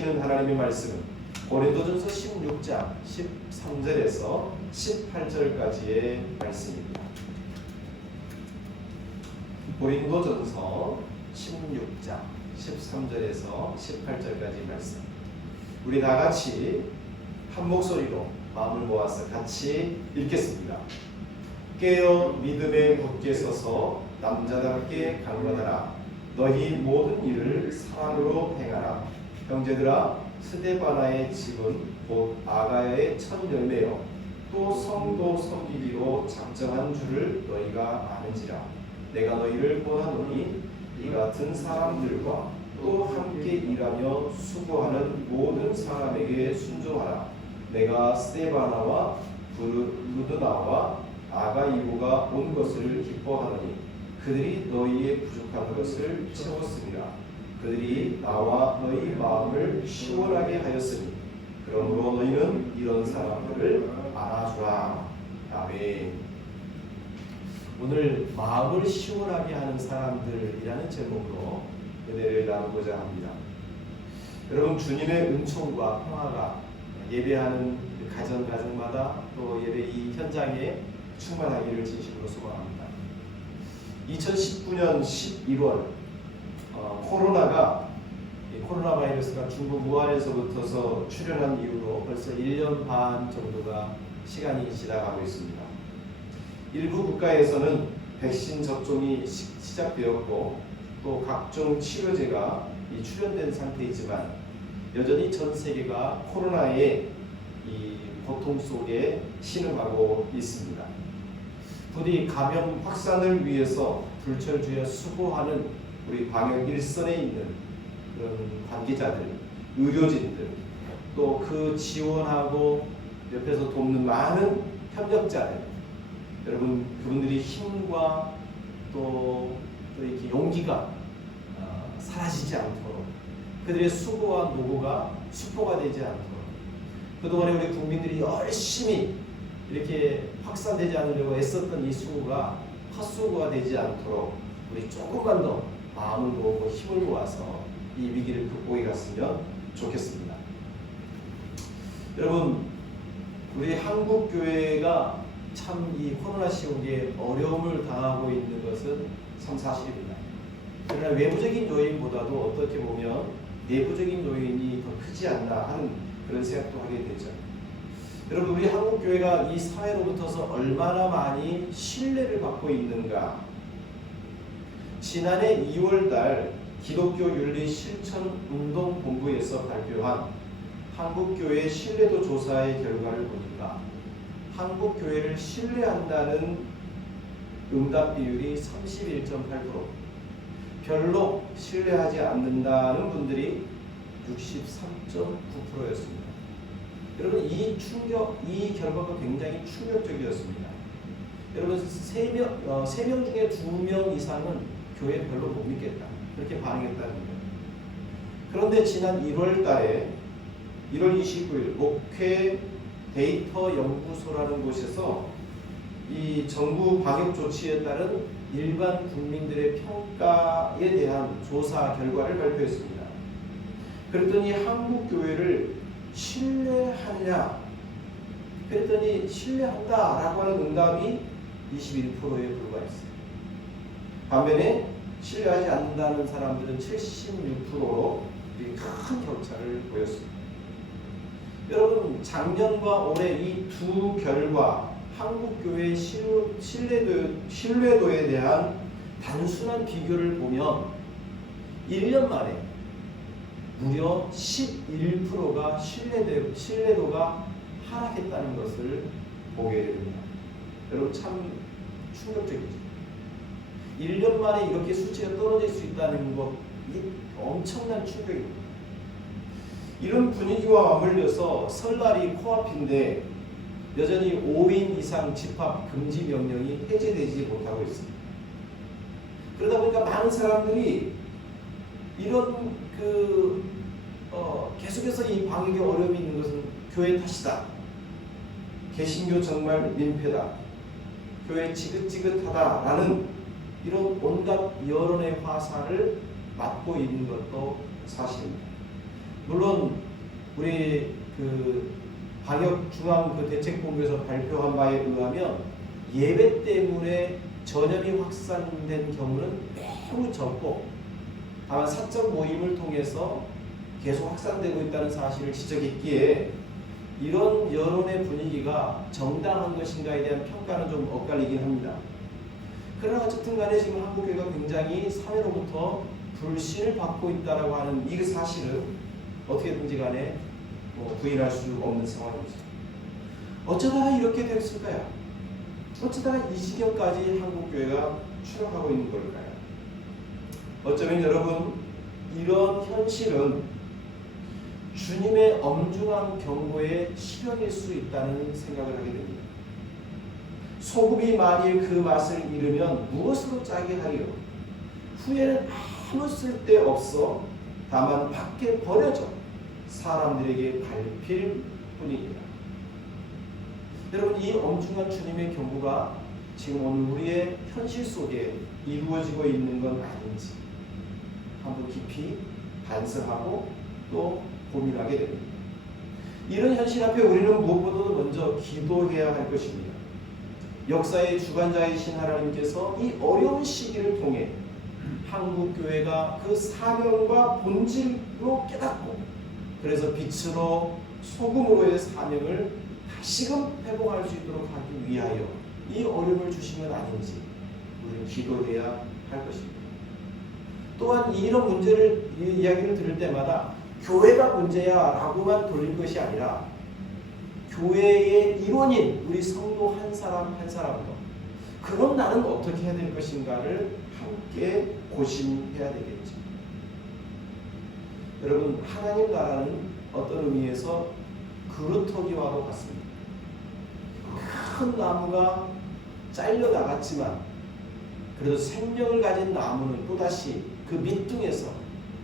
지키는 하나님의 말씀은 고린도전서 16장 13절에서 18절까지의 말씀입니다. 고린도전서 16장 13절에서 18절까지 말씀. 우리 다 같이 한 목소리로 마음을 모아서 같이 읽겠습니다. 깨어 믿음에 굳게 서서 남자답게 강건하라. 너희 모든 일을 사랑으로 행하라. 형제들아, 스데바나의 집은 곧 아가야의 첫 열매요 또 성도 섬기기로 작정한 줄을 너희가 아는지라. 내가 너희를 권하노니 이 같은 사람들과 또 함께 일하며 수고하는 모든 사람에게 순종하라. 내가 스데바나와 부르드나와 아가이고가 온 것을 기뻐하노니 그들이 너희의 부족한 것을 채웠습니다. 그들이 나와 너희 마음을 시원하게 하였으니 그러므로 너희는 이런 사람들을 알아주라. 아멘. 오늘 마음을 시원하게 하는 사람들이라는 제목으로 은혜를 나누고자 합니다. 여러분, 주님의 은총과 평화가 예배하는 가정마다 또 예배 이 현장에 충만하기를 진심으로 소망합니다. 2019년 11월 코로나 바이러스가 중국 우한에서부터 출현한 이후로 벌써 1년 반 정도가 시간이 지나가고 있습니다. 일부 국가에서는 백신 접종이 시작되었고 또 각종 치료제가 출현된 상태이지만 여전히 전 세계가 코로나의 이 고통 속에 신음하고 있습니다. 부디 감염 확산을 위해서 불철주야 수고하는 우리 방역 일선에 있는 그런 관계자들, 의료진들, 또 그 지원하고 옆에서 돕는 많은 협력자들, 여러분 그분들이 힘과 또 이렇게 용기가 사라지지 않도록 그들의 수고와 노고가 수포가 되지 않도록 그동안에 우리 국민들이 열심히 이렇게 확산되지 않으려고 애썼던 이 수고가 헛수고가 되지 않도록 우리 조금만 더 마음을 모으고 힘을 모아서 이 위기를 극복해 갔으면 좋겠습니다. 여러분, 우리 한국 교회가 참 이 코로나 시국에 어려움을 당하고 있는 것은 참 사실입니다. 그러나 외부적인 요인보다도 어떻게 보면 내부적인 요인이 더 크지 않나 하는 그런 생각도 하게 되죠. 여러분, 우리 한국 교회가 이 사회로부터서 얼마나 많이 신뢰를 받고 있는가? 지난해 2월달 기독교 윤리 실천 운동 본부에서 발표한 한국 교회 신뢰도 조사의 결과를 보니까 한국 교회를 신뢰한다는 응답 비율이 31.8%, 별로 신뢰하지 않는다는 분들이 63.9%였습니다. 여러분, 이 결과가 굉장히 충격적이었습니다. 여러분, 3명 중에 2명 이상은 교회 별로 못 믿겠다, 그렇게 반응했다는 거예요. 그런데 지난 1월 29일 목회 데이터 연구소라는 곳에서 이 정부 방역 조치에 따른 일반 국민들의 평가에 대한 조사 결과를 발표했습니다. 그랬더니 한국 교회를 신뢰하느냐? 그랬더니 신뢰한다라고 하는 응답이 21%에 불과했어요. 반면에 신뢰하지 않는다는 사람들은 76%로 큰 격차를 보였습니다. 여러분, 작년과 올해 이 두 결과, 한국교회의 신뢰도에 대한 단순한 비교를 보면 1년 만에 무려 11%가 신뢰도가 하락했다는 것을 보게 됩니다. 여러분, 참 충격적이죠. 1년 만에 이렇게 수치가 떨어질 수 있다는 것, 이게 엄청난 충격입니다. 이런 분위기와 맞물려서 설날이 코앞인데 여전히 5인 이상 집합 금지 명령이 해제되지 못하고 있습니다. 그러다 보니까 많은 사람들이 이런 계속해서 이 방역에 어려움이 있는 것은 교회 탓이다. 개신교 정말 민폐다. 교회 지긋지긋하다라는 이런 온갖 여론의 화살을 맞고 있는 것도 사실입니다. 물론 우리 그 방역 중앙 그 대책본부에서 발표한 바에 의하면 예배 때문에 전염이 확산된 경우는 매우 적고 다만 사적 모임을 통해서 계속 확산되고 있다는 사실을 지적했기에 이런 여론의 분위기가 정당한 것인가에 대한 평가는 좀 엇갈리긴 합니다. 그러나 어쨌든 간에 지금 한국교회가 굉장히 사회로부터 불신을 받고 있다고 하는 이 사실은 어떻게든지 간에 부인할 수 없는 상황입니다. 어쩌다가 이렇게 됐을까요? 어쩌다가 이 지경까지 한국교회가 추락하고 있는 걸까요? 어쩌면 여러분 이런 현실은 주님의 엄중한 경고의 실현일 수 있다는 생각을 하게 됩니다. 소금이 만일 그 맛을 잃으면 무엇으로 짜게 하리요? 후에는 아무 쓸데없어 다만 밖에 버려져 사람들에게 밟힐 뿐입니다. 여러분 이 엄중한 주님의 경고가 지금 오늘 우리의 현실 속에 이루어지고 있는 건 아닌지 한번 깊이 반성하고 또 고민하게 됩니다. 이런 현실 앞에 우리는 무엇보다도 먼저 기도해야 할 것입니다. 역사의 주관자이신 하나님께서 이 어려운 시기를 통해 한국교회가 그 사명과 본질로 깨닫고 그래서 빛으로 소금으로의 사명을 다시금 회복할 수 있도록 하기 위하여 이 어려움을 주신 건 아닌지 우리는 기도해야 할 것입니다. 또한 이런 문제를 이야기를 들을 때마다 교회가 문제야 라고만 돌릴 것이 아니라 교회의 일원인 우리 성도 한 사람 한 사람과 그럼 나는 어떻게 해야 될 것인가를 함께 고심해야 되겠죠. 여러분 하나님 나라는 어떤 의미에서 그루터기와도 같습니다. 큰 나무가 잘려 나갔지만 그래도 생명을 가진 나무는 또다시 그 밑둥에서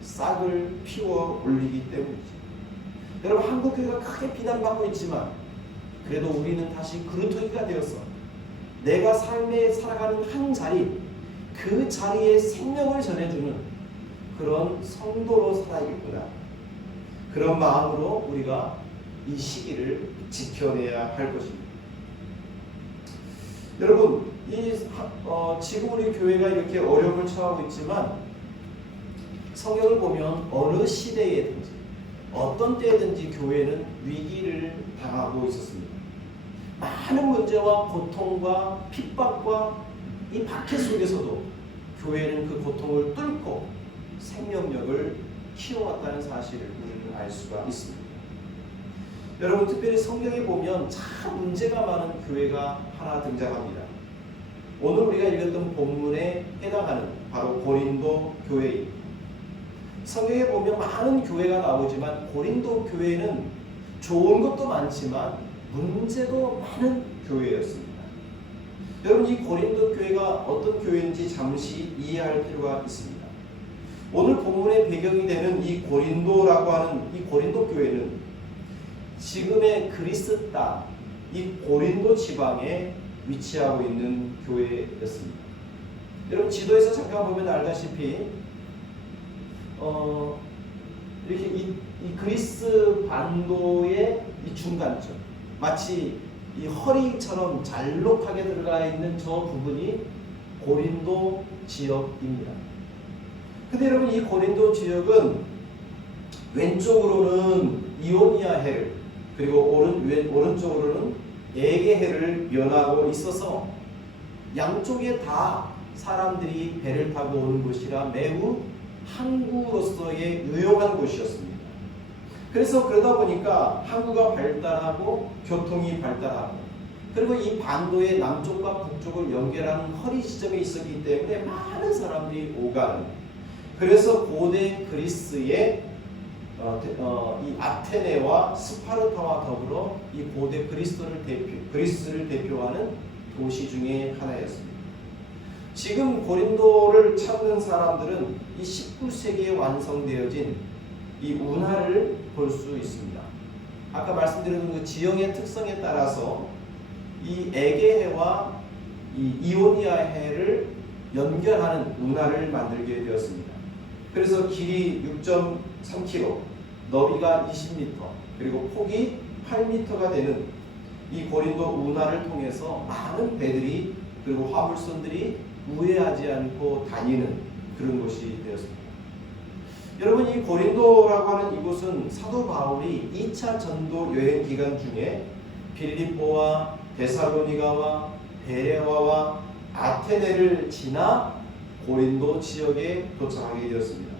싹을 피워 올리기 때문이죠. 여러분 한국교회가 크게 비난받고 있지만 그래도 우리는 다시 그루터기가 되어서 내가 삶에 살아가는 한 자리 그 자리에 생명을 전해주는 그런 성도로 살아야겠구나. 그런 마음으로 우리가 이 시기를 지켜내야 할 것입니다. 여러분 지금 우리 교회가 이렇게 어려움을 처하고 있지만 성경을 보면 어느 시대에든지 어떤 때든지 교회는 위기를 당하고 있었습니다. 많은 문제와 고통과 핍박과 이 박해 속에서도 교회는 그 고통을 뚫고 생명력을 키워왔다는 사실을 우리는 알 수가 있습니다. 여러분 특별히 성경에 보면 참 문제가 많은 교회가 하나 등장합니다. 오늘 우리가 읽었던 본문에 해당하는 바로 고린도 교회입니다. 성경에 보면 많은 교회가 나오지만 고린도 교회는 좋은 것도 많지만 문제도 많은 교회였습니다. 여러분 이 고린도 교회가 어떤 교회인지 잠시 이해할 필요가 있습니다. 오늘 본문의 배경이 되는 이 고린도라고 하는 이 고린도 교회는 지금의 그리스 땅, 이 고린도 지방에 위치하고 있는 교회였습니다. 여러분 지도에서 잠깐 보면 알다시피 이렇게 이 그리스 반도의 이 중간점, 마치 이 허리처럼 잘록하게 들어가 있는 저 부분이 고린도 지역입니다. 근데 여러분 이 고린도 지역은 왼쪽으로는 이오니아 해를 그리고 오른쪽으로는 에게해를 연하고 있어서 양쪽에 다 사람들이 배를 타고 오는 곳이라 매우 항구로서의 유용한 곳이었습니다. 그래서 그러다 보니까 항구가 발달하고 교통이 발달하고 그리고 이 반도의 남쪽과 북쪽을 연결하는 허리 지점에 있었기 때문에 많은 사람들이 오가는, 그래서 고대 그리스의 이 아테네와 스파르타와 더불어 이 고대 그리스를 대표하는 도시 중에 하나였습니다. 지금 고린도를 찾는 사람들은 이 19세기에 완성되어진 이 운하를 볼 수 있습니다. 아까 말씀드린 그 지형의 특성에 따라서 이 에게해와 이 이오니아해를 연결하는 운하를 만들게 되었습니다. 그래서 길이 6.3km, 너비가 20m 그리고 폭이 8m가 되는 이 고린도 운하를 통해서 많은 배들이 그리고 화물선들이 우회하지 않고 다니는 그런 곳이 되었습니다. 여러분, 이 고린도라고 하는 이곳은 사도 바울이 2차 전도 여행 기간 중에 빌립보와 데살로니가와 베레와와 아테네를 지나 고린도 지역에 도착하게 되었습니다.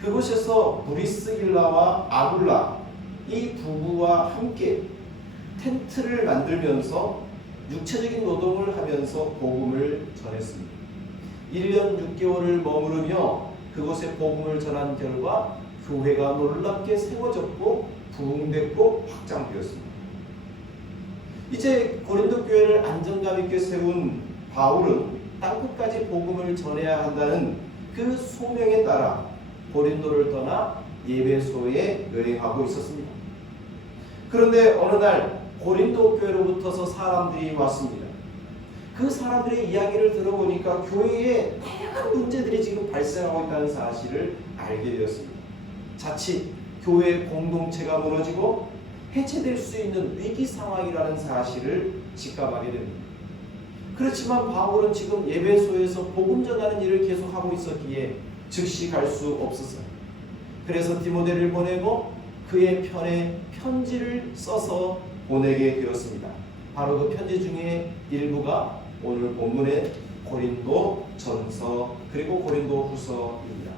그곳에서 브리스길라와 아굴라 이 부부와 함께 텐트를 만들면서 육체적인 노동을 하면서 복음을 전했습니다. 1년 6개월을 머무르며 그곳에 복음을 전한 결과 교회가 놀랍게 세워졌고 부흥됐고 확장되었습니다. 이제 고린도 교회를 안정감 있게 세운 바울은 땅끝까지 복음을 전해야 한다는 그 소명에 따라 고린도를 떠나 에베소에 여행하고 있었습니다. 그런데 어느 날 고린도 교회로부터서 사람들이 왔습니다. 그 사람들의 이야기를 들어보니까 교회에 다양한 문제들이 지금 발생하고 있다는 사실을 알게 되었습니다. 자칫 교회 공동체가 무너지고 해체될 수 있는 위기 상황이라는 사실을 직감하게 됩니다. 그렇지만 바울은 지금 에베소에서 복음 전하는 일을 계속하고 있었기에 즉시 갈 수 없었어요. 그래서 디모데를 보내고 그의 편에 편지를 써서 보내게 되었습니다. 바로 그 편지 중에 일부가 오늘 본문의 고린도 전서 그리고 고린도 후서입니다.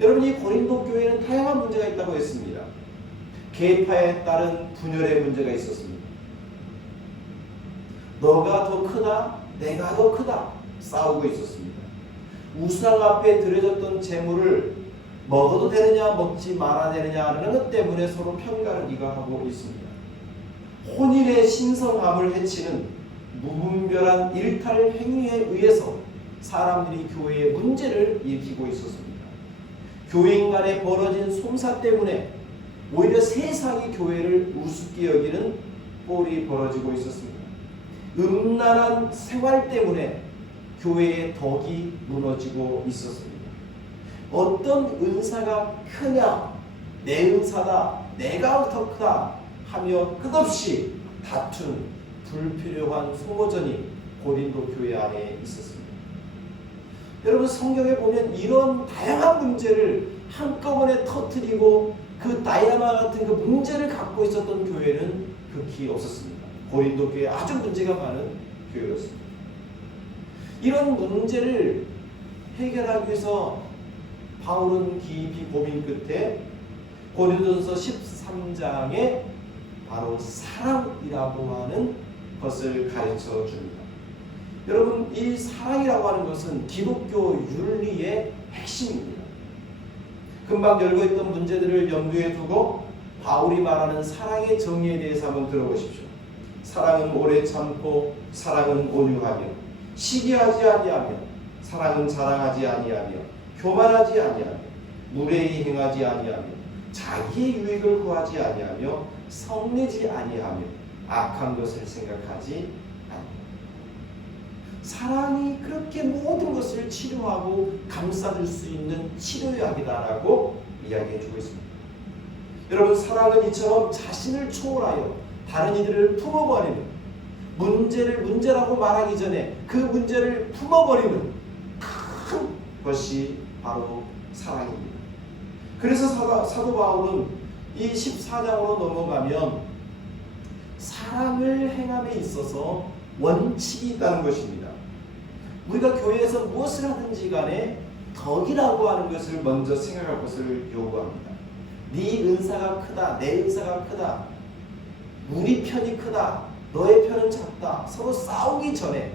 여러분, 이 고린도 교회는 다양한 문제가 있다고 했습니다. 계파에 따른 분열의 문제가 있었습니다. 너가 더 크다, 내가 더 크다 싸우고 있었습니다. 우상 앞에 드려졌던 재물을 먹어도 되느냐 먹지 말아야 되느냐 하는 것 때문에 서로 편가르기가 하고 있습니다. 혼인의 신성함을 해치는 무분별한 일탈 행위에 의해서 사람들이 교회에 문제를 일으키고 있었습니다. 교인 간에 벌어진 솜사 때문에 오히려 세상이 교회를 우습게 여기는 꼴이 벌어지고 있었습니다. 음란한 생활 때문에 교회의 덕이 무너지고 있었습니다. 어떤 은사가 크냐, 내 은사다, 내가 더 크다 하며 끝없이 다툰 불필요한 소모전이 고린도 교회 안에 있었습니다. 여러분, 성경에 보면 이런 다양한 문제를 한꺼번에 터뜨리고 그 다이아마 같은 그 문제를 갖고 있었던 교회는 극히 없었습니다. 고린도 교회 아주 문제가 많은 교회였습니다. 이런 문제를 해결하기 위해서 바울은 깊이 고민 끝에 고린도전서 13장에 바로 사랑이라고 하는 것을 가르쳐 줍니다. 여러분, 이 사랑이라고 하는 것은 기독교 윤리의 핵심입니다. 금방 열고 있던 문제들을 염두에 두고 바울이 말하는 사랑의 정의에 대해서 한번 들어보십시오. 사랑은 오래 참고, 사랑은 온유하며, 시기하지 아니하며, 사랑은 자랑하지 아니하며, 교만하지 아니하며, 무례히 행하지 아니하며, 자기의 유익을 구하지 아니하며, 성내지 아니하며, 악한 것을 생각하지 아니하며. 사랑이 그렇게 모든 것을 치료하고 감싸줄 수 있는 치료약이다라고 이야기해 주고 있습니다. 여러분, 사랑은 이처럼 자신을 초월하여 다른 이들을 품어버리는, 문제를 문제라고 말하기 전에 그 문제를 품어버리는 큰 것이 바로 사랑입니다. 그래서 사도 바울은 이 14장으로 넘어가면 사랑을 행함에 있어서 원칙이 있다는 것입니다. 우리가 교회에서 무엇을 하든지 간에 덕이라고 하는 것을 먼저 생각할 것을 요구합니다. 네 은사가 크다, 내 은사가 크다, 우리 편이 크다, 너의 편은 작다, 서로 싸우기 전에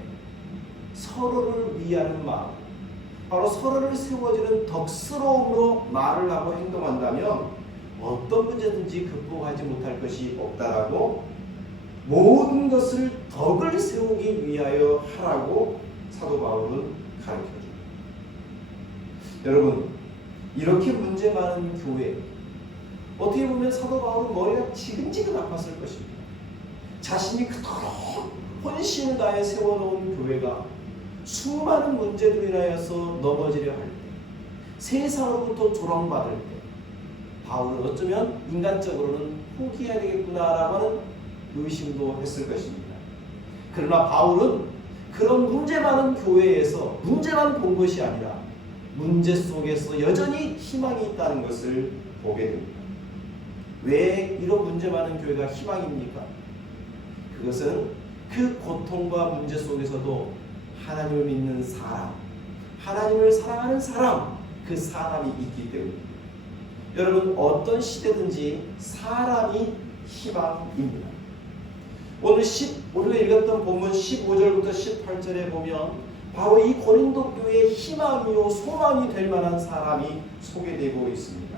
서로를 위하는 마음, 바로 서로를 세워주는 덕스러움으로 말을 하고 행동한다면 어떤 문제든지 극복하지 못할 것이 없다라고, 모든 것을 덕을 세우기 위하여 하라고 사도 바울은 가르쳐줍니다. 여러분, 이렇게 문제 많은 교회, 어떻게 보면 사도 바울은 머리가 지근지근 아팠을 것입니다. 자신이 그토록 혼신을 다해 세워놓은 교회가 수많은 문제들로 인하여서 넘어지려 할 때, 세상으로부터 조롱받을 때, 바울은 어쩌면 인간적으로는 포기해야 되겠구나라고 하는 의심도 했을 것입니다. 그러나 바울은 그런 문제 많은 교회에서 문제만 본 것이 아니라 문제 속에서 여전히 희망이 있다는 것을 보게 됩니다. 왜 이런 문제 많은 교회가 희망입니까? 그것은 그 고통과 문제 속에서도 하나님을 믿는 사람, 하나님을 사랑하는 사람, 그 사람이 있기 때문입니다. 여러분, 어떤 시대든지 사람이 희망입니다. 오늘 읽었던 본문 15절부터 18절에 보면 바로 이 고린도 교회의 희망이요 소망이 될 만한 사람이 소개되고 있습니다.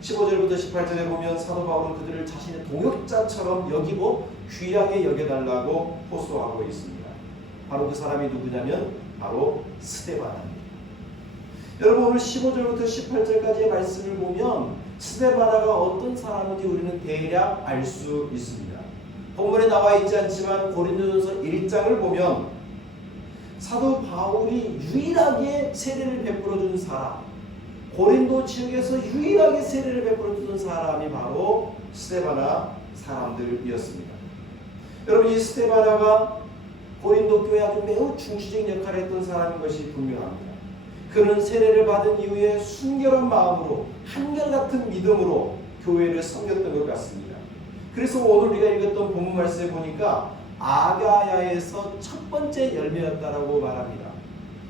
15절부터 18절에 보면 사도 바울은 그들을 자신의 동역자처럼 여기고 귀하게 여겨달라고 호소하고 있습니다. 바로 그 사람이 누구냐면 바로 스데반입니다. 여러분, 오늘 15절부터 18절까지의 말씀을 보면 스데바나가 어떤 사람인지 우리는 대략 알 수 있습니다. 본문에 나와 있지 않지만 고린도전서 1장을 보면 사도 바울이 유일하게 세례를 베풀어 준 사람, 고린도 지역에서 유일하게 세례를 베풀어 준 사람이 바로 스데바나 사람들이었습니다. 여러분, 이 스데바나가 고린도 교회에 아주 매우 중시적인 역할을 했던 사람인 것이 분명합니다. 그는 세례를 받은 이후에 순결한 마음으로 한결같은 믿음으로 교회를 섬겼던 것 같습니다. 그래서 오늘 우리가 읽었던 본문 말씀에 보니까 아가야에서 첫 번째 열매였다라고 말합니다.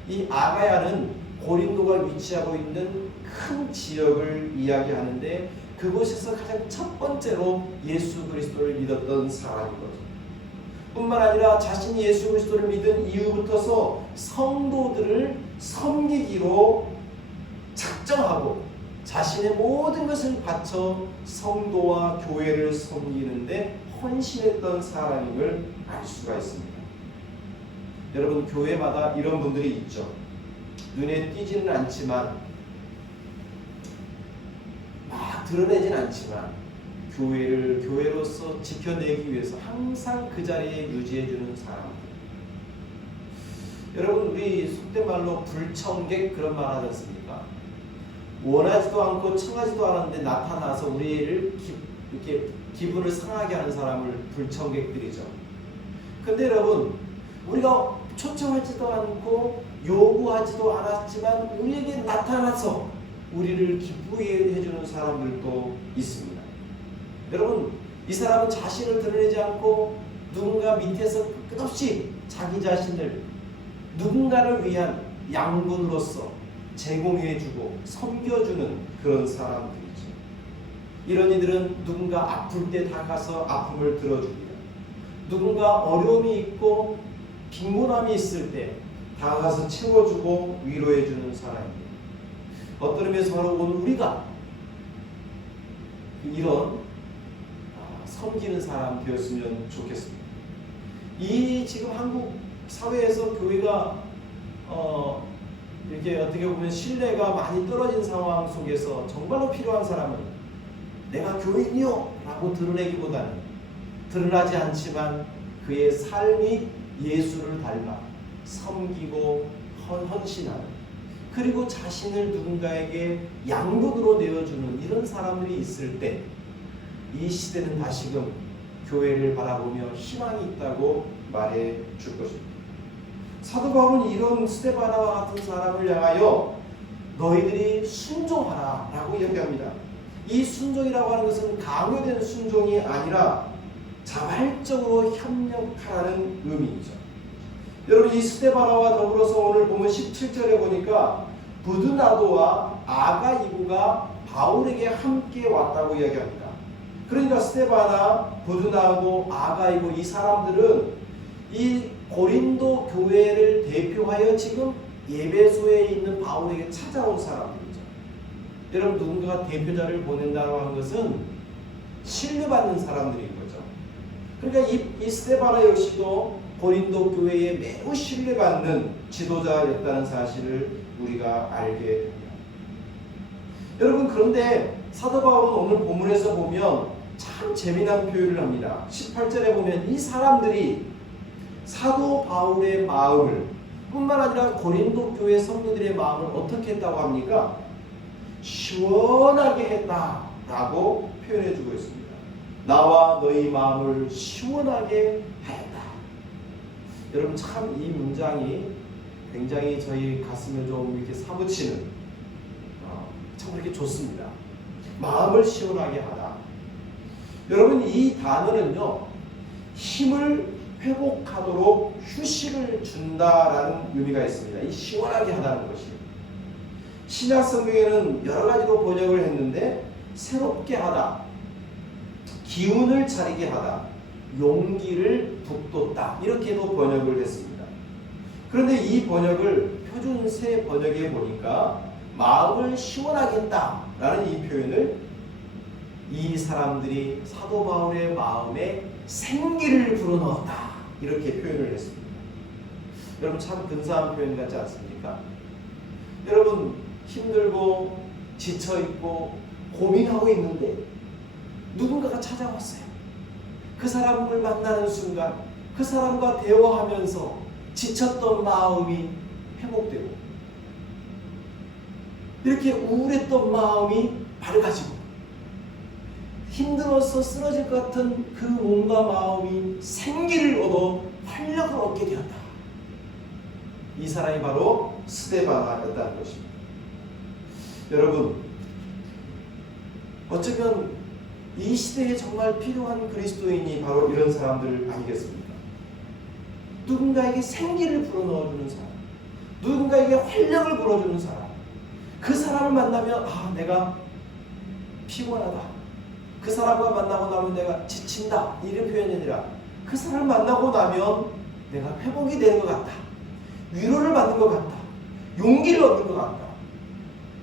이 아가야는 고린도가 위치하고 있는 큰 지역을 이야기하는데 그곳에서 가장 첫 번째로 예수 그리스도를 믿었던 사람인 거죠. 뿐만 아니라 자신이 예수 그리스도를 믿은 이후부터서 성도들을 섬기기로 작정하고 자신의 모든 것을 바쳐 성도와 교회를 섬기는데 헌신했던 사람임을 알 수가 있습니다. 여러분, 교회마다 이런 분들이 있죠. 눈에 띄지는 않지만 막 드러내진 않지만 교회를 교회로서 지켜내기 위해서 항상 그 자리에 유지해주는 사람들. 여러분, 우리 속된 말로 불청객 그런 말 하지 않습니까? 원하지도 않고 청하지도 않았는데 나타나서 우리를 이렇게 기분을 상하게 하는 사람을 불청객들이죠. 근데 여러분, 우리가 초청하지도 않고 요구하지도 않았지만 우리에게 나타나서 우리를 기쁘게 해주는 사람들도 있습니다. 여러분, 이 사람은 자신을 드러내지 않고 누군가 밑에서 끝없이 자기 자신을 누군가를 위한 양분으로서 제공해주고 섬겨주는 그런 사람들이죠. 이런 이들은 누군가 아플 때 다가서 아픔을 들어줍니다. 누군가 어려움이 있고 빈곤함이 있을 때 다가가서 채워주고 위로해주는 사람입니다. 어떤 의미에서 바로 오늘 우리가 이런 섬기는 사람 되었으면 좋겠습니다. 이 지금 한국 사회에서 교회가 이렇게 어떻게 보면 신뢰가 많이 떨어진 상황 속에서 정말로 필요한 사람은 내가 교인이요 라고 드러내기보다는 드러나지 않지만 그의 삶이 예수를 닮아 섬기고 헌신하는, 그리고 자신을 누군가에게 양분으로 내어주는 이런 사람들이 있을 때 이 시대는 다시금 교회를 바라보며 희망이 있다고 말해 줄 것입니다. 사도 바울은 이런 스데바나와 같은 사람을 향하여 너희들이 순종하라 라고 이야기합니다. 이 순종이라고 하는 것은 강요된 순종이 아니라 자발적으로 협력하라는 의미이죠. 여러분, 이 스데바나와 더불어서 오늘 보면 17절에 보니까 부드나도와 아가이고가 바울에게 함께 왔다고 이야기합니다. 그러니까 스데바나, 부드나도, 아가이고 이 사람들은 이 고린도 교회를 대표하여 지금 예배소에 있는 바울에게 찾아온 사람들이죠. 여러분, 누군가가 대표자를 보낸다고 하는 것은 신뢰받는 사람들인 거죠. 그러니까 이 스데바나 역시도 고린도 교회에 매우 신뢰받는 지도자였다는 사실을 우리가 알게 됩니다. 여러분, 그런데 사도 바울은 오늘 본문에서 보면 참 재미난 표현을 합니다. 18절에 보면 이 사람들이 사도 바울의 마음을 뿐만 아니라 고린도 교회 성도들의 마음을 어떻게 했다고 합니까? 시원하게 했다라고 표현해주고 있습니다. 나와 너희 마음을 시원하게 하였다. 여러분 참 이 문장이 굉장히 저희 가슴을 좀 이렇게 사무치는 참 그렇게 좋습니다. 마음을 시원하게 하다. 여러분 이 단어는요 힘을 회복하도록 휴식을 준다라는 의미가 있습니다. 이 시원하게 하다는 것이 신약 성경에는 여러 가지로 번역을 했는데 새롭게 하다, 기운을 차리게 하다, 용기를 북돋다 이렇게도 번역을 했습니다. 그런데 이 번역을 표준 새 번역에 보니까 마음을 시원하게 했다라는 이 표현을 이 사람들이 사도 바울의 마음에 생기를 불어넣었다 이렇게 표현을 했습니다. 여러분 참 근사한 표현 같지 않습니까? 여러분 힘들고 지쳐있고 고민하고 있는데 누군가가 찾아왔어요. 그 사람을 만나는 순간 그 사람과 대화하면서 지쳤던 마음이 회복되고 이렇게 우울했던 마음이 밝아지고 힘들어서 쓰러질 것 같은 그 몸과 마음이 생기를 얻어 활력을 얻게 되었다. 이 사람이 바로 스데바나였다는 것입니다. 여러분 어쩌면 이 시대에 정말 필요한 그리스도인이 바로 이런 사람들 아니겠습니까? 누군가에게 생기를 불어넣어주는 사람, 누군가에게 활력을 불어주는 사람, 그 사람을 만나면 내가 피곤하다, 그 사람과 만나고 나면 내가 지친다 이런 표현이 아니라 그 사람을 만나고 나면 내가 회복이 되는 것 같다, 위로를 받는 것 같다, 용기를 얻는 것 같다.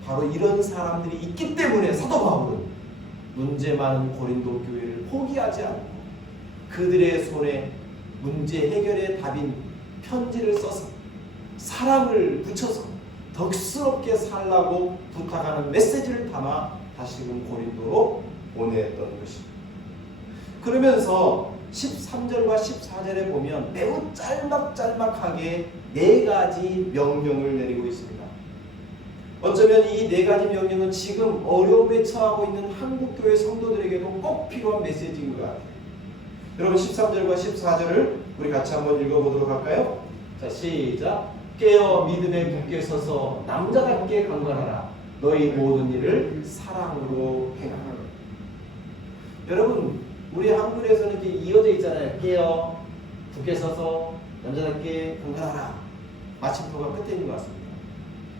바로 이런 사람들이 있기 때문에 사도 바울은 문제 많은 고린도 교회를 포기하지 않고 그들의 손에 문제 해결의 답인 편지를 써서 사랑을 붙여서 덕스럽게 살라고 부탁하는 메시지를 담아 다시금 고린도로 보냈던 것입니다. 그러면서 13절과 14절에 보면 매우 짤막짤막하게 4가지 명령을 내리고 있습니다. 어쩌면 이 4가지 명령은 지금 어려움에 처하고 있는 한국교회 성도들에게도 꼭 필요한 메시지인 것 같아요. 여러분 13절과 14절을 우리 같이 한번 읽어보도록 할까요? 자, 시작. 깨어 믿음에 굳게 서서 남자답게 강건하라. 너희 모든 일을 사랑으로 행하라. 여러분 우리 한글에서는 이렇게 이어져 있잖아요. 깨어 굳게 서서 남자답게 강건하라. 마침표가 끝에 있는 것 같습니다.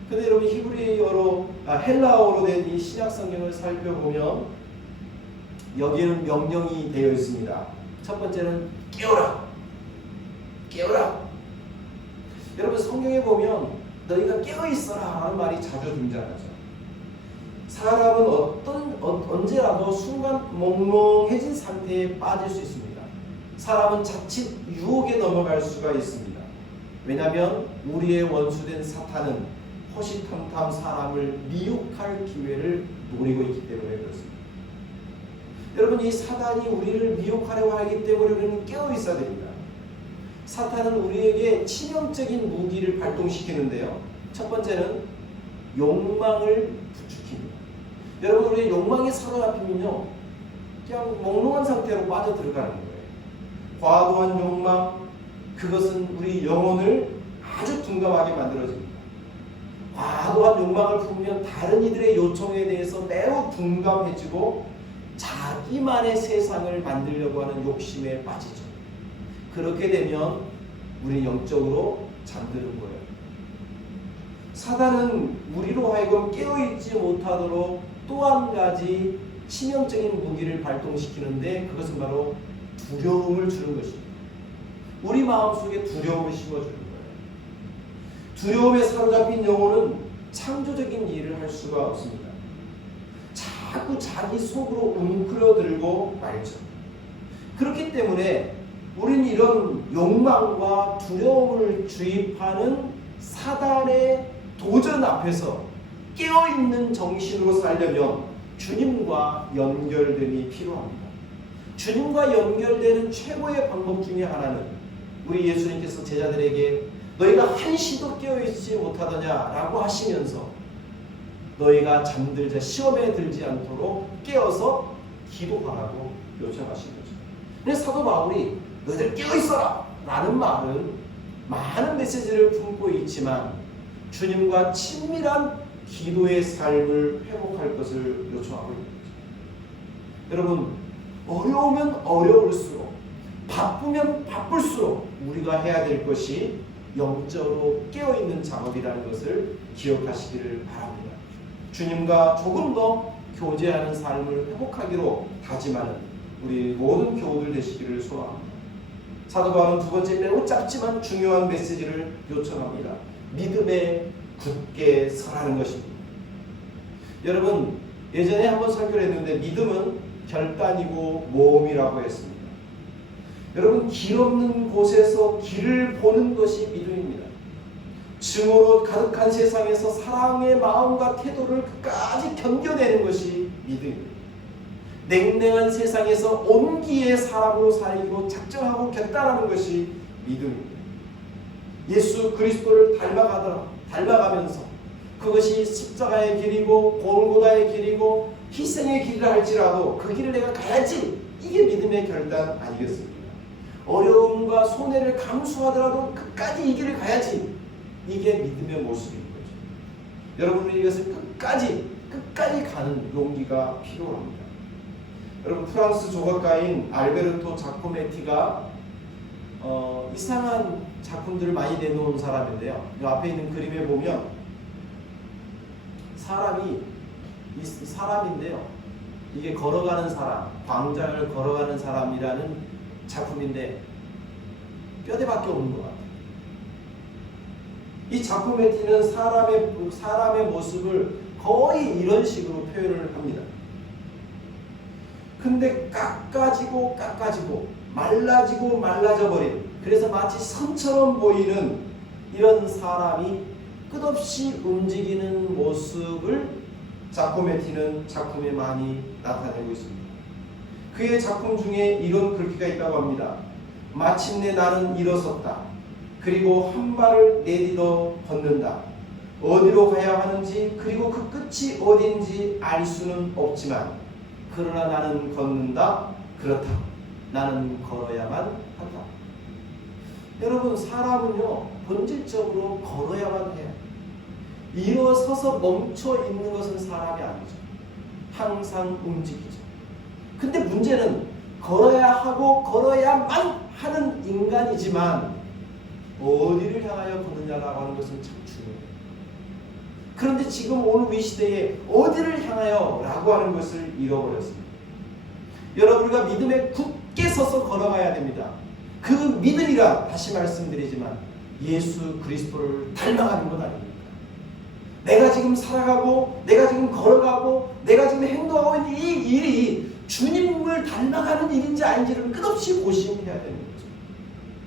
근데 여러분 히브리어로 헬라어로 된 이 신약 성경을 살펴보면 여기에는 명령이 되어 있습니다. 첫 번째는 깨어라. 깨어라. 여러분 성경에 보면 너희가 깨어 있어라 하는 말이 자주 등장하죠. 사람은 언제라도 순간 몽롱해진 상태에 빠질 수 있습니다. 사람은 자칫 유혹에 넘어갈 수가 있습니다. 왜냐하면 우리의 원수된 사탄은 호시탐탐 사람을 미혹할 기회를 노리고 있기 때문에 그렇습니다. 여러분 이 사단이 우리를 미혹하려고 하기 때문에 우리는 깨어 있어야 됩니다. 사탄은 우리에게 치명적인 무기를 발동시키는데요. 첫 번째는 욕망을 부추깁니다. 여러분 우리의 욕망에 사로잡히면요 그냥 몽롱한 상태로 빠져 들어가는 거예요. 과도한 욕망, 그것은 우리 영혼을 아주 둔감하게 만들어집니다. 과도한 욕망을 품으면 다른 이들의 요청에 대해서 매우 둔감해지고 자기만의 세상을 만들려고 하는 욕심에 빠지죠. 그렇게 되면 우리는 영적으로 잠드는 거예요. 사단은 우리로 하여금 깨어있지 못하도록 또 한 가지 치명적인 무기를 발동시키는데 그것은 바로 두려움을 주는 것입니다. 우리 마음속에 두려움을 심어주는 거예요. 두려움에 사로잡힌 영혼은 창조적인 일을 할 수가 없습니다. 자꾸 자기 속으로 웅크러들고 말죠. 그렇기 때문에 우리는 이런 욕망과 두려움을 주입하는 사단의 도전 앞에서 깨어있는 정신으로 살려면 주님과 연결됨이 필요합니다. 주님과 연결되는 최고의 방법 중에 하나는 우리 예수님께서 제자들에게 너희가 한시도 깨어있지 못하더냐라고 하시면서 너희가 잠들자 시험에 들지 않도록 깨어서 기도하라고 요청하신 거죠. 근데 사도 바울이 너희들 깨어있어라 라는 말은 많은 메시지를 품고 있지만 주님과 친밀한 기도의 삶을 회복할 것을 요청하고 있는 거죠. 여러분, 어려우면 어려울수록, 바쁘면 바쁠수록 우리가 해야 될 것이 영적으로 깨어있는 작업이라는 것을 기억하시기를 바랍니다. 주님과 조금 더 교제하는 삶을 회복하기로 다짐하는 우리 모든 교우들 되시기를 소원합니다. 사도 바울은 두 번째 매우 짧지만 중요한 메시지를 요청합니다. 믿음에 굳게 서라는 것입니다. 여러분, 예전에 한번 설교를 했는데 믿음은 결단이고 모험이라고 했습니다. 여러분, 길 없는 곳에서 길을 보는 것이 믿음입니다. 증오로 가득한 세상에서 사랑의 마음과 태도를 끝까지 견뎌내는 것이 믿음입니다. 냉랭한 세상에서 온기의 사람으로 살기로 작정하고 결단하는 것이 믿음입니다. 예수 그리스도를 닮아가면서 그것이 십자가의 길이고 골고다의 길이고 희생의 길이라 할지라도 그 길을 내가 가야지, 이게 믿음의 결단 아니겠습니까? 어려움과 손해를 감수하더라도 끝까지 이 길을 가야지, 이게 믿음의 모습인 거죠. 여러분은 이것을 끝까지 가는 용기가 필요합니다. 여러분, 프랑스 조각가인 알베르토 자코메티가 이상한 작품들을 많이 내놓은 사람인데요. 이 앞에 있는 그림에 보면 사람인데요. 이게 걸어가는 사람, 광장을 걸어가는 사람이라는 작품인데 뼈대밖에 없는 것 같아요. 이 자코메티는 사람의 모습을 거의 이런 식으로 표현을 합니다. 근데 깎아지고 말라지고 말라져버린, 그래서 마치 선처럼 보이는 이런 사람이 끝없이 움직이는 모습을 자코메티는 작품에 많이 나타내고 있습니다. 그의 작품 중에 이런 글귀가 있다고 합니다. 마침내 나는 일어섰다. 그리고 한 발을 내딛어 걷는다. 어디로 가야 하는지 그리고 그 끝이 어딘지 알 수는 없지만 그러나 나는 걷는다. 그렇다. 나는 걸어야만 한다. 여러분, 사람은요 본질적으로 걸어야만 해요. 일어서서 멈춰 있는 것은 사람이 아니죠. 항상 움직이죠. 근데 문제는 걸어야 하고 걸어야만 하는 인간이지만 어디를 향하여 걷느냐라고 하는 것은 참 중요해요. 그런데 지금 오늘 이 시대에 어디를 향하여 라고 하는 것을 잃어버렸습니다. 여러분, 우리가 믿음에 굳게 서서 걸어가야 됩니다. 그 믿음이란, 다시 말씀드리지만 예수 그리스도를 닮아가는 것 아닙니까? 내가 지금 살아가고 내가 지금 걸어가고 내가 지금 행동하고 있는 이 일이 주님을 닮아가는 일인지 아닌지를 끝없이 고심해야 되는 거죠.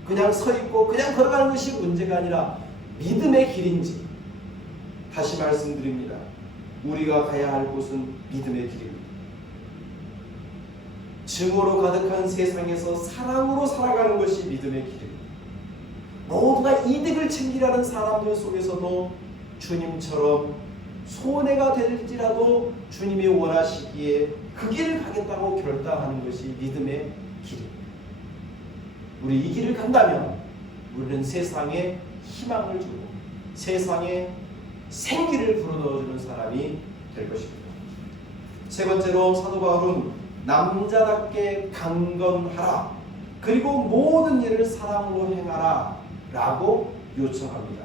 그냥 서 있고 그냥 걸어가는 것이 문제가 아니라 믿음의 길인지, 다시 말씀드립니다. 우리가 가야 할 곳은 믿음의 길입니다. 증오로 가득한 세상에서 사랑으로 살아가는 것이 믿음의 길입니다. 모두가 이득을 챙기라는 사람들 속에서도 주님처럼 손해가 될지라도 주님이 원하시기에 그 길을 가겠다고 결단하는 것이 믿음의 길입니다. 우리 이 길을 간다면 우리는 세상에 희망을 주고 세상에 생기를 불어넣어주는 사람이 될 것입니다. 세 번째로 사도 바울은 남자답게 강건하라, 그리고 모든 일을 사랑으로 행하라 라고 요청합니다.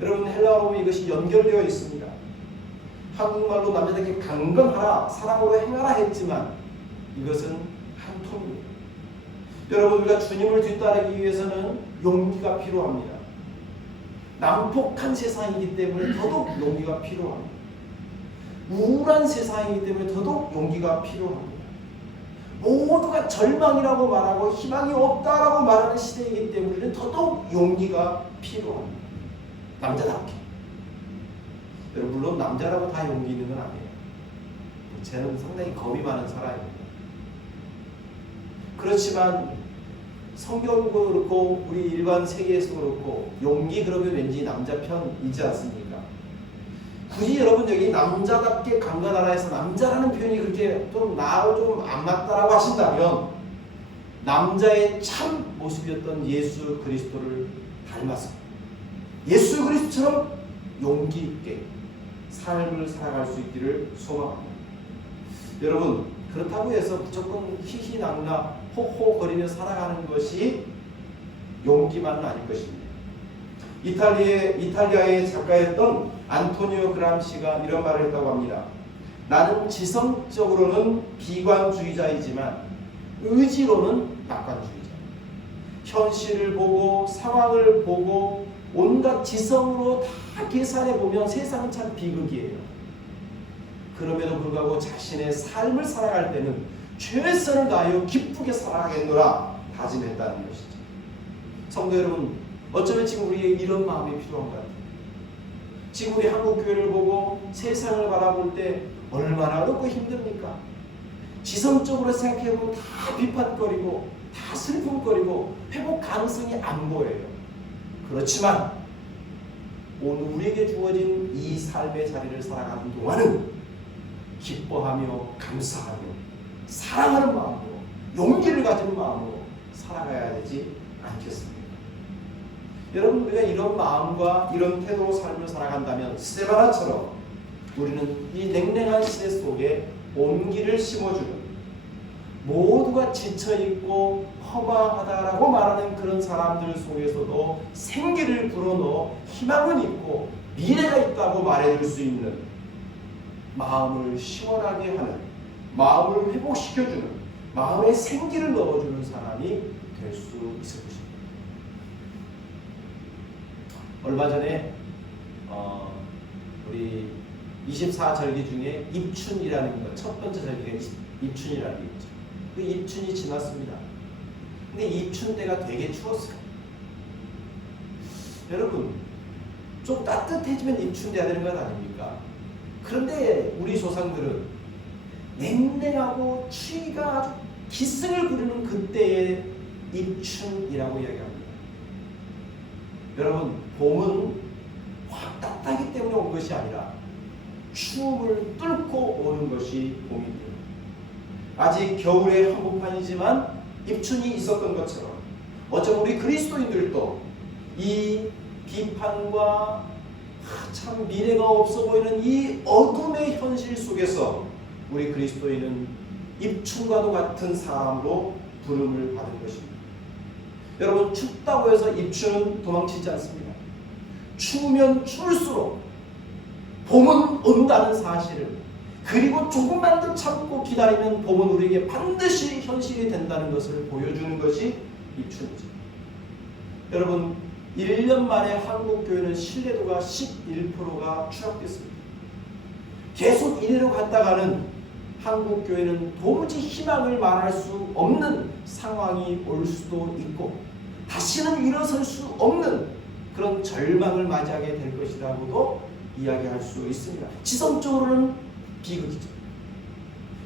여러분, 헬라어로 보면 이것이 연결되어 있습니다. 한국말로 남자답게 강건하라, 사랑으로 행하라 했지만 이것은 한 통입니다. 여러분, 우리가 주님을 뒤따르기 위해서는 용기가 필요합니다. 난폭한 세상이기 때문에 더더욱 용기가 필요합니다. 우울한 세상이기 때문에 더더욱 용기가 필요합니다. 모두가 절망이라고 말하고 희망이 없다라고 말하는 시대이기 때문에 더더욱 용기가 필요합니다. 남자답게. 여러분, 물론 남자라고 다 용기 있는 건 아니에요. 저는 상당히 겁이 많은 사람입니다. 그렇지만 성경도 그렇고 우리 일반 세계에서도 그렇고 용기 그러면 왠지 남자 편이지 않습니까? 굳이 여러분 여기 남자답게 강건하라 해서 남자라는 표현이 그렇게 좀 나하고 좀 안 맞다라고 하신다면 남자의 참 모습이었던 예수 그리스도를 닮아서 예수 그리스도처럼 용기 있게 삶을 살아갈 수 있기를 소망합니다. 여러분 그렇다고 해서 무조건 희희낙낙 호호거리며 살아가는 것이 용기만은 아닐 것입니다. 이탈리아의 작가였던 안토니오 그람시가 이런 말을 했다고 합니다. 나는 지성적으로는 비관주의자이지만 의지로는 낙관주의자. 현실을 보고 상황을 보고 온갖 지성으로 다 계산해 보면 세상은 참 비극이에요. 그럼에도 불구하고 자신의 삶을 살아갈 때는 최선을 다하여 기쁘게 살아가겠노라 다짐했다는 것이죠. 성도 여러분, 어쩌면 지금 우리에게 이런 마음이 필요한 것 같아요. 지금 우리 한국교회를 보고 세상을 바라볼 때 얼마나 어렵고 힘듭니까? 지성적으로 생각해보면 다 비판거리고 다 슬픔거리고 회복 가능성이 안 보여요. 그렇지만 오늘 우리에게 주어진 이 삶의 자리를 살아가는 동안은 기뻐하며 감사하며 사랑하는 마음으로 용기를 가진 마음으로 살아가야 되지 않겠습니까? 여러분 우리가 이런 마음과 이런 태도로 삶을 살아간다면 스데바나처럼 우리는 이 냉랭한 시대 속에 온기를 심어주는 모두가 지쳐있고 허망하다라고 말하는 그런 사람들 속에서도 생기를 불어넣어 희망은 있고 미래가 있다고 말해줄 수 있는 마음을 시원하게 하는 마음을 회복시켜주는 마음에 생기를 넣어주는 사람이 될 수 있을 것입니다. 얼마 전에 우리 24절기 중에 입춘이라는 것, 첫 번째 절기가 입춘이라는 게 있죠. 그 입춘이 지났습니다. 근데 입춘 때가 되게 추웠어요. 여러분, 좀 따뜻해지면 입춘 돼야 되는 것 아닙니까? 그런데 우리 조상들은 냉랭하고 추위가 아주 기승을 부리는 그때의 입춘이라고 이야기합니다. 여러분, 봄은 확 따뜻하기 때문에 온 것이 아니라 추움을 뚫고 오는 것이 봄입니다. 아직 겨울의 한복판이지만 입춘이 있었던 것처럼 어쩌면 우리 그리스도인들도 이 비판과 참 미래가 없어 보이는 이 어둠의 현실 속에서 우리 그리스도인은 입춘과도 같은 사람으로 부름을 받은 것입니다. 여러분 춥다고 해서 입춘은 도망치지 않습니다. 추우면 추울수록 봄은 온다는 사실을 그리고 조금만 더 참고 기다리면 봄은 우리에게 반드시 현실이 된다는 것을 보여주는 것이 입춘이죠. 여러분 1년 만에 한국교회는 신뢰도가 11%가 추락됐습니다. 계속 이대로 갔다가는 한국교회는 도무지 희망을 말할 수 없는 상황이 올 수도 있고 다시는 일어설 수 없는 그런 절망을 맞이하게 될 것이라고도 이야기할 수 있습니다. 지성적으로는 비극이죠.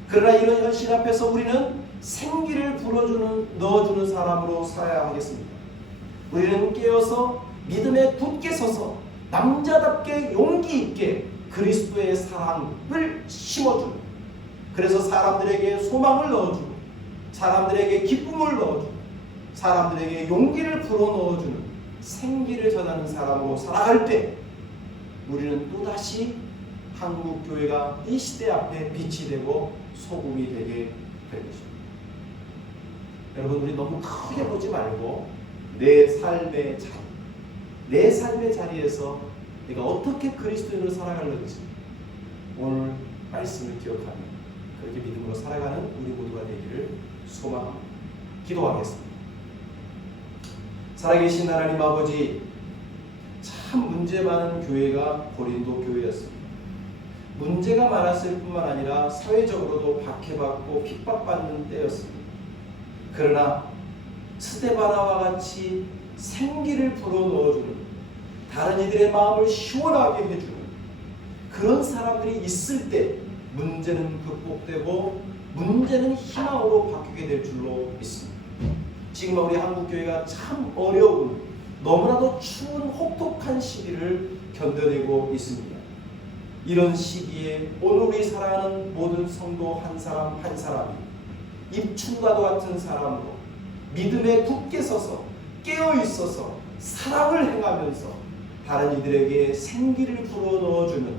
그러나 이런 현실 앞에서 우리는 생기를 넣어주는 사람으로 살아야 하겠습니다. 우리는 깨어서 믿음에 굳게 서서 남자답게 용기 있게 그리스도의 사랑을 심어주는, 그래서 사람들에게 소망을 넣어주고 사람들에게 기쁨을 넣어주고 사람들에게 용기를 불어넣어주는 생기를 전하는 사람으로 살아갈 때 우리는 또다시 한국교회가 이 시대 앞에 빛이 되고 소금이 되게 될 것입니다. 여러분 우리 너무 크게 보지 말고 내 삶의 자리에서 내가 어떻게 그리스도인으로 살아가는지 오늘 말씀을 기억하며 그렇게 믿음으로 살아가는 우리 모두가 되기를 소망합니다. 기도하겠습니다. 살아계신 하나님 아버지, 참 문제 많은 교회가 고린도 교회였습니다. 문제가 많았을 뿐만 아니라 사회적으로도 박해받고 핍박받는 때였습니다. 그러나 스데바나와 같이 생기를 불어넣어주는, 다른 이들의 마음을 시원하게 해주는 그런 사람들이 있을 때 문제는 극복되고 문제는 희망으로 바뀌게 될 줄로 믿습니다. 지금 우리 한국교회가 참 어려운, 너무나도 추운 혹독한 시기를 견뎌내고 있습니다. 이런 시기에 오늘 우리 사랑하는 모든 성도 한 사람 한 사람이 입춘과도 같은 사람으로 믿음에 굳게 서서 깨어 있어서 사랑을 행하면서 다른 이들에게 생기를 불어넣어주는,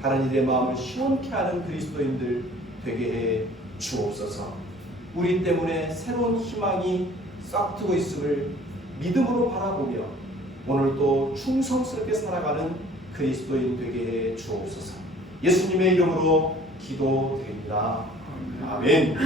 다른 이들의 마음을 시원케 하는 그리스도인들 되게 해 주옵소서. 우리 때문에 새로운 희망이 싹트고 있음을 믿음으로 바라보며 오늘도 충성스럽게 살아가는 그리스도인 되게 해 주옵소서. 예수님의 이름으로 기도드립니다. 아멘.